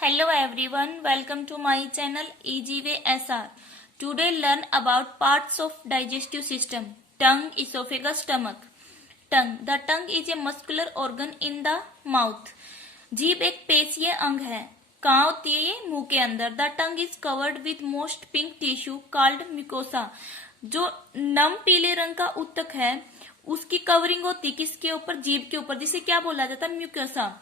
Hello everyone, welcome to my channel EasyWay SR. Today learn about parts of digestive system. Tongue, esophagus, stomach. Tongue. The tongue is a muscular organ in the mouth. जीभ एक पेशीय अंग है. कहाँ होती है ये? मुंह के अंदर. The tongue is covered with most pink tissue called mucosa. जो नम पीले रंग का ऊतक है उसकी कवरिंग होती किसके ऊपर? जीभ के ऊपर, जिसे क्या बोला जाता है? Mucosa.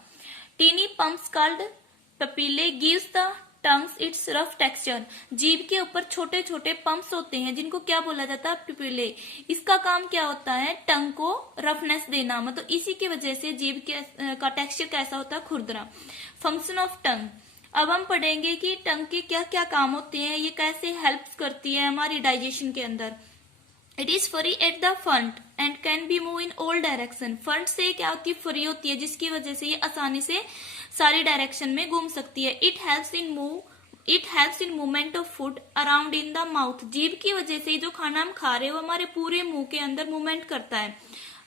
Tiny bumps called papillae gives the tongues its rough texture. जीभ के ऊपर छोटे छोटे पंप्स होते हैं जिनको क्या बोला जाता है? पपीले. इसका काम क्या होता है? टंग को रफनेस देना. मतलब इसी की वजह से जीभ का टेक्सचर कैसा होता है? खुरदरा. Function of tongue. अब हम पढ़ेंगे कि टंग के क्या क्या काम होते हैं, ये कैसे हेल्प करती है हमारी डाइजेशन के अंदर. It is free at the front end can be move in all direction. Front से क्या होती है? फ्री होती है, जिसकी वजह से ये आसानी से सारी डायरेक्शन में घूम सकती है. It helps in movement of food around in the mouth. जीभ की वजह से जो खाना हम खा रहे हैं वो हमारे पूरे मुंह के अंदर मूवमेंट करता है.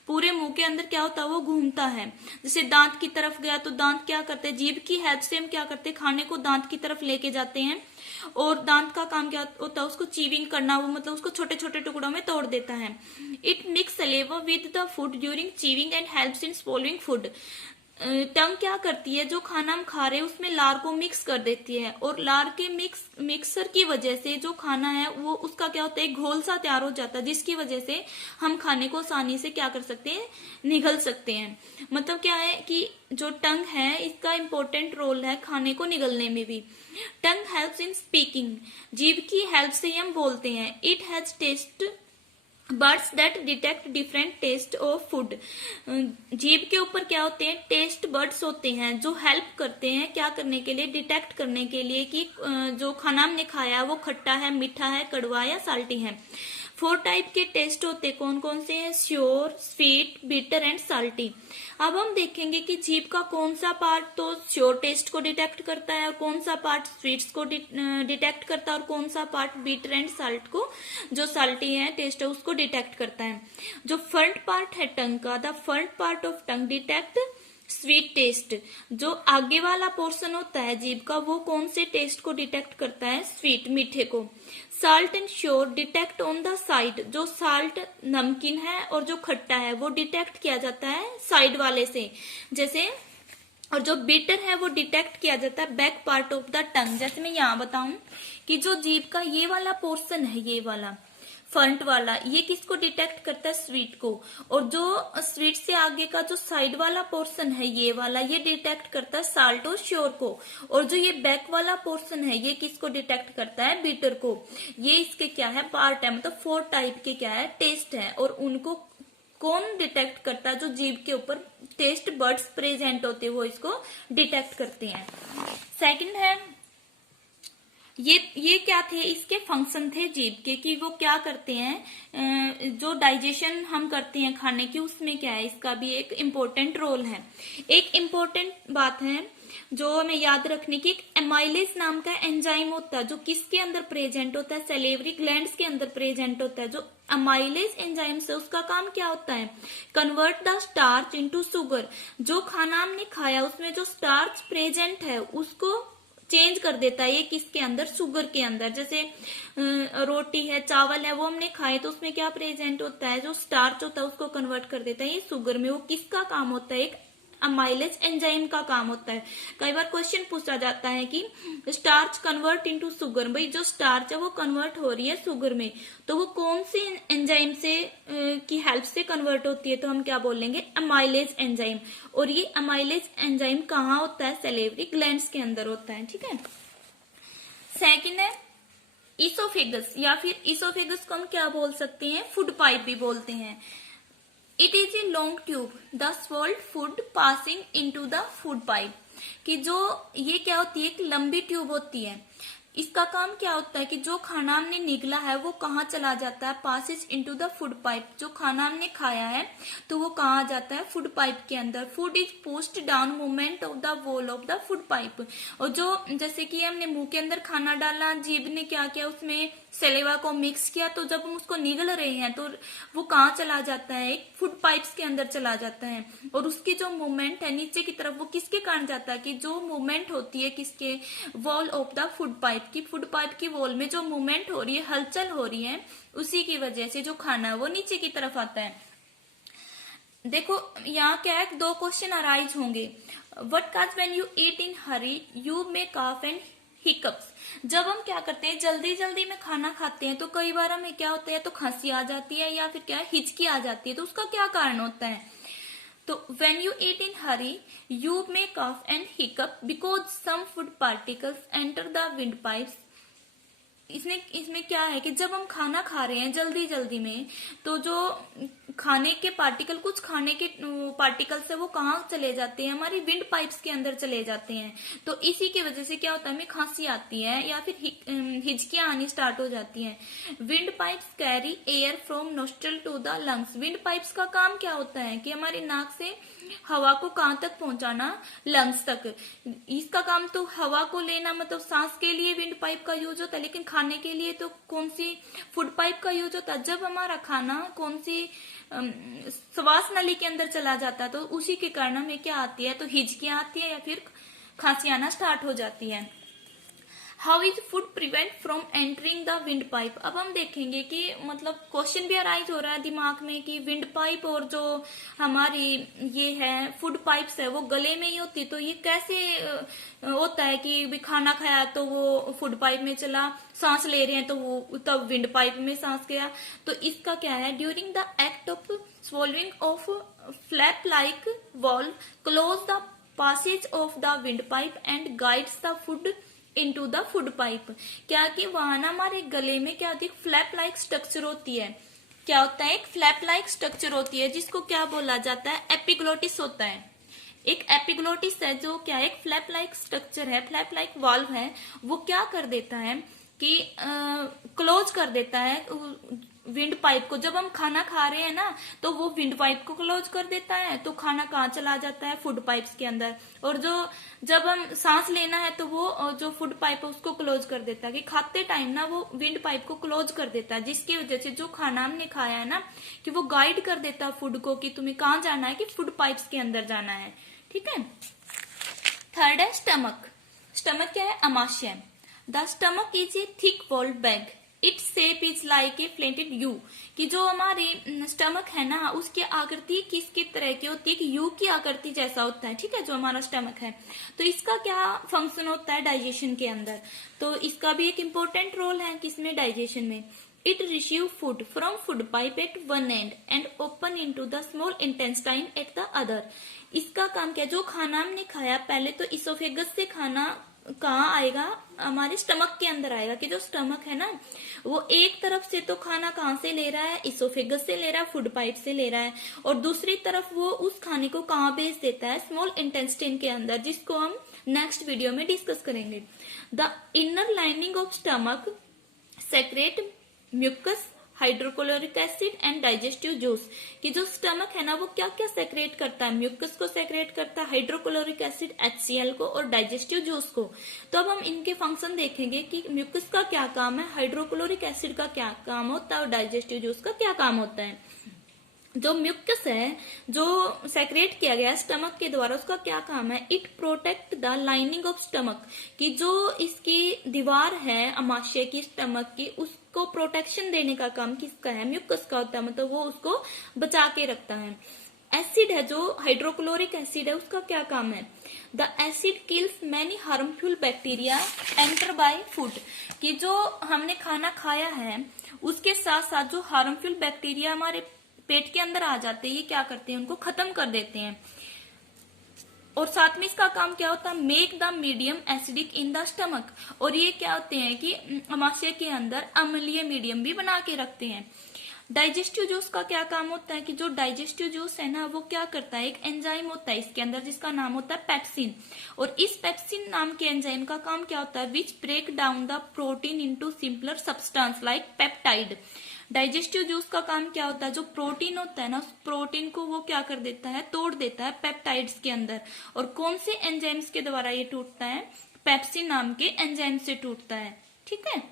पूरे मुंह के अंदर क्या होता है? वो घूमता है. जैसे दांत की तरफ गया तो दांत क्या करते हैं? जीभ की हेल्प से हम क्या करते हैं? खाने को दांत की तरफ लेके जाते हैं. और दांत का काम क्या होता है? उसको चीविंग करना. वो मतलब उसको छोटे छोटे टुकड़ों में तोड़ देता है. It mix saliva with the food during chewing and helps in swallowing food. Tongue क्या करती है? जो खाना हम खा रहे हैं उसमें लार को मिक्स कर देती है. और लार के मिक्सर की वजह से जो खाना है वो उसका क्या होता है? एक घोल सा तैयार हो जाता है, जिसकी वजह से हम खाने को आसानी से क्या कर सकते हैं? निगल सकते हैं. मतलब क्या है कि जो टंग है इसका इम्पोर्टेंट रोल है खाने को निगलने में भी. Tongue helps in speaking. जीभ की हेल्प से ही हम बोलते हैं. It has taste buds that detect different taste of food. जीभ के ऊपर क्या होते हैं? टेस्ट बर्ड्स होते हैं जो हेल्प करते हैं क्या करने के लिए? डिटेक्ट करने के लिए कि जो खाना हमने खाया है वो खट्टा है, मीठा है, कड़वा या साल्टी है. 4 टाइप के टेस्ट होते कौन कौन से हैं? Sure, sweet, bitter and salty. अब हम देखेंगे कि जीभ का कौन सा पार्ट तो श्योर टेस्ट को डिटेक्ट करता है और कौन सा पार्ट स्वीट्स को डिटेक्ट करता है और कौन सा पार्ट बिटर एंड साल्ट को, जो साल्टी है टेस्ट है, उसको डिटेक्ट करता है. जो फ्रंट पार्ट है टंग का, the front part of tongue detect sweet taste. जो आगे वाला पोर्शन होता है जीभ का वो कौन से टेस्ट को डिटेक्ट करता है? स्वीट, मीठे को. Salt and sure detect on the side. जो साल्ट नमकीन है और जो खट्टा है वो डिटेक्ट किया जाता है साइड वाले से. जैसे और जो बिटर है वो डिटेक्ट किया जाता है back part of the tongue. जैसे मैं यहाँ बताऊं कि जो जीभ का ये वाला पोर्शन है, ये वाला फ्रंट वाला, ये किसको डिटेक्ट करता है? स्वीट को. और जो स्वीट से आगे का जो साइड वाला पोर्शन है ये वाला, ये डिटेक्ट करता है साल्ट और श्योर को. और जो ये बैक वाला पोर्शन है ये किसको डिटेक्ट करता है? बिटर को. ये इसके क्या है? पार्ट है. मतलब 4 टाइप के क्या है? टेस्ट है. और उनको कौन डिटेक्ट करता है? जो जीभ के ऊपर टेस्ट बर्ड्स प्रेजेंट होते हैं वो इसको डिटेक्ट करते हैं. सेकंड है, ये क्या थे? इसके फंक्शन थे जीभ के कि वो क्या करते हैं, जो डाइजेशन हम करते हैं खाने की उसमें क्या है, इसका भी एक इम्पोर्टेंट रोल है. एक इम्पोर्टेंट बात है जो हमें याद रखने की, एक एमाइलेज नाम का एंजाइम होता है जो किसके अंदर प्रेजेंट होता है? सैलिवरी ग्लैंड्स के अंदर प्रेजेंट होता है. जो अमाइलेज एंजाइम से उसका काम क्या होता है? Convert the starch into sugar. जो खाना हमने खाया उसमें जो स्टार्च प्रेजेंट है उसको चेंज कर देता है. ये किसके अंदर? शुगर के अंदर. जैसे रोटी है, चावल है, वो हमने खाए तो उसमें क्या प्रेजेंट होता है? जो स्टार्च होता है उसको कन्वर्ट कर देता है ये शुगर में. वो किसका काम होता है? एक अमाइलेज एंजाइम का काम होता है. कई बार क्वेश्चन पूछा जाता है कि स्टार्च कन्वर्ट इनटू शुगर. भाई जो स्टार्च है वो कन्वर्ट हो रही है शुगर में, तो वो कौन सी एंजाइम से की हेल्प से कन्वर्ट होती है? तो हम क्या बोलेंगे? Amylase enzyme. और ये अमाइलेज एंजाइम कहाँ होता है? सैलिवरी ग्लैंड्स के अंदर होता है. ठीक है. सेकेंड है इसोफेगस, या फिर इसोफेगस को हम क्या बोल सकते हैं? फूड पाइप भी बोलते हैं. It is a long tube the swallowed food passing into the food pipe. कि जो ये क्या होती है? एक लंबी ट्यूब होती है. इसका काम क्या होता है कि जो खाना हमने निगला है वो कहाँ चला जाता है? Passes into the food pipe. जो खाना हमने खाया है तो वो कहाँ जाता है? फूड पाइप के अंदर. Food is pushed down movement of the wall of the food pipe. और जो जैसे कि हमने मुंह के अंदर खाना डाला, जीभ ने क्या किया? उसमें सेलेवा को मिक्स किया, तो जब हम उसको निगल रहे हैं तो वो कहाँ चला जाता है, एक फूड पाइप्स के अंदर चला जाता है। और उसकी जो मूवमेंट है नीचे की तरफ, वो किसके कारण जाता है, कि जो मूवमेंट होती है किसके, wall of the food pipe की, फूड पाइप की वॉल में जो मूवमेंट हो रही है, हलचल हो रही है, उसी की वजह से जो खाना है वो नीचे की तरफ आता है। देखो यहाँ क्या है, दो क्वेश्चन अराइज होंगे। What cause when you eat in hurry you may cough and hiccups. जब हम क्या करते हैं, जल्दी जल्दी में खाना खाते हैं, तो कई बार हमें क्या होता है, तो खांसी आ जाती है या फिर क्या है, हिचकी आ जाती है। तो उसका क्या कारण होता है, तो when you eat in hurry you may cough and hiccup because some food particles enter the windpipes। इसमें क्या है कि जब हम खाना खा रहे हैं जल्दी जल्दी में, तो जो खाने के पार्टिकल, कुछ खाने के पार्टिकल्स है वो कहाँ चले जाते हैं, हमारी विंड पाइप्स के अंदर चले जाते हैं। तो इसी की वजह से क्या होता है, हमें खांसी आती है या फिर हिचकियां आनी स्टार्ट हो जाती हैं। Wind pipes carry air from nostril to the lungs. Wind pipes का काम क्या होता है कि हमारी नाक से हवा को कहाँ तक पहुंचाना, लंग्स तक। इसका काम तो हवा को लेना, मतलब सांस के लिए विंड पाइप का यूज होता है, लेकिन खाने के लिए तो कौन सी, फूड पाइप का यूज होता है। जब हमारा खाना कौन सी श्वास नली के अंदर चला जाता है, तो उसी के कारण हमें क्या आती है, तो हिचकियां आती है या फिर खांसी आना स्टार्ट हो जाती है। How is food prevent from entering the wind pipe. अब हम देखेंगे कि मतलब क्वेश्चन भी अराइज हो रहा है दिमाग में कि विंड पाइप और जो हमारी ये है फूड पाइप्स है वो गले में ही होती, तो ये कैसे होता है कि भी खाना खाया तो वो फूड पाइप में चला, सांस ले रहे हैं तो वो तब विंड पाइप में सांस गया। तो इसका क्या है, during the act of swallowing of flap like valve close the passage of the windpipe and guides the food into the food pipe। क्या कि वहां ना हमारे गले में क्या होती है, फ्लैप लाइक स्ट्रक्चर होती है। क्या होता है, एक फ्लैप लाइक स्ट्रक्चर होती है जिसको क्या बोला जाता है, एपिग्लोटिस होता है। एक एपिग्लोटिस है जो क्या है, एक फ्लैप लाइक स्ट्रक्चर है, फ्लैप लाइक वाल्व है। वो क्या कर देता है कि क्लोज कर देता है विंड पाइप को। जब हम खाना खा रहे हैं ना, तो वो विंड पाइप को क्लोज कर देता है, तो खाना कहाँ चला जाता है, फूड पाइप्स के अंदर। और जो जब हम सांस लेना है तो वो जो फूड पाइप है उसको क्लोज कर देता है, कि खाते टाइम ना वो विंड पाइप को क्लोज कर देता है, जिसकी वजह से जो खाना हमने खाया है ना, कि वो गाइड कर देता है फूड को कि तुम्हें कहाँ जाना है, कि फूड पाइप्स के अंदर जाना है। ठीक है। थर्ड है स्टमक। स्टमक क्या है, अमाशय। The stomach is a thick walled bag, it shape is like a flattened U. कि जो हमारी स्टमक है ना, उसकी आकृति किसकी तरह की होती है, कि यू की आकृति जैसा होता है। ठीक है, जो हमारा स्टमक है, तो इसका क्या फंक्शन होता है डाइजेशन के अंदर, तो इसका भी एक इम्पोर्टेंट रोल है किसमें, डाइजेशन में। It receive food from food pipe at one end and open into the small intestine at the other. इसका काम क्या, जो खाना हमने खाया पहले तो इसोफेगस से खाना कहाँ आएगा, हमारे स्टमक के अंदर आएगा। कि जो स्टमक है ना, वो एक तरफ से तो खाना कहाँ से ले रहा है, इसोफेगस से ले रहा है, फूड पाइप से ले रहा है, और दूसरी तरफ वो उस खाने को कहाँ भेज देता है, स्मॉल इंटेस्टाइन के अंदर, जिसको हम नेक्स्ट वीडियो में डिस्कस करेंगे। The inner lining of stomach secrete mucus, hydrochloric acid and digestive juice. कि जो स्टमक है ना, वो क्या क्या सेक्रेट करता है, म्यूकस को सेक्रेट करता है, हाइड्रोक्लोरिक एसिड HCl को, और डाइजेस्टिव जूस को। तो अब हम इनके फंक्शन देखेंगे कि म्यूकस का क्या काम है, हाइड्रोक्लोरिक एसिड का क्या काम होता है, और डाइजेस्टिव जूस का क्या काम होता है। जो म्यूकस है जो सेक्रेट किया गया स्टमक के द्वारा, उसका क्या काम है, it protect the lining of stomach. कि जो इसकी दीवार है अमाशय की, स्टमक की, उसको प्रोटेक्शन देने का काम किसका है, म्यूकस का होता है, मतलब वो उसको बचा के रखता है। एसिड है जो हाइड्रोक्लोरिक एसिड है, उसका क्या काम है, the acid kills many harmful bacteria enter bye food. कि जो हमने खाना खाया है उसके साथ साथ जो हार्मफुल बैक्टीरिया हमारे पेट के अंदर आ जाते हैं, ये क्या करते हैं, उनको खत्म कर देते हैं। और साथ में इसका काम क्या होता है, make the medium acidic in the stomach. और ये क्या होते हैं कि अमाशय के अंदर अम्लीय मीडियम भी बना के रखते हैं। डाइजेस्टिव जूस का क्या काम होता है, कि जो डाइजेस्टिव जूस है ना, वो क्या करता है, एक एंजाइम होता है इसके अंदर जिसका नाम होता है पेप्सिन। और इस पेप्सिन नाम के एंजाइम का काम क्या होता है, which break down the protein into simpler substance like peptide. Digestive juice का काम क्या होता है, जो प्रोटीन होता है ना, उस प्रोटीन को वो क्या कर देता है, तोड़ देता है पेप्टाइड्स के अंदर। और कौन से एंजाइम्स के द्वारा ये टूटता है, पेप्सिन नाम के एंजाइम से टूटता है। ठीक है।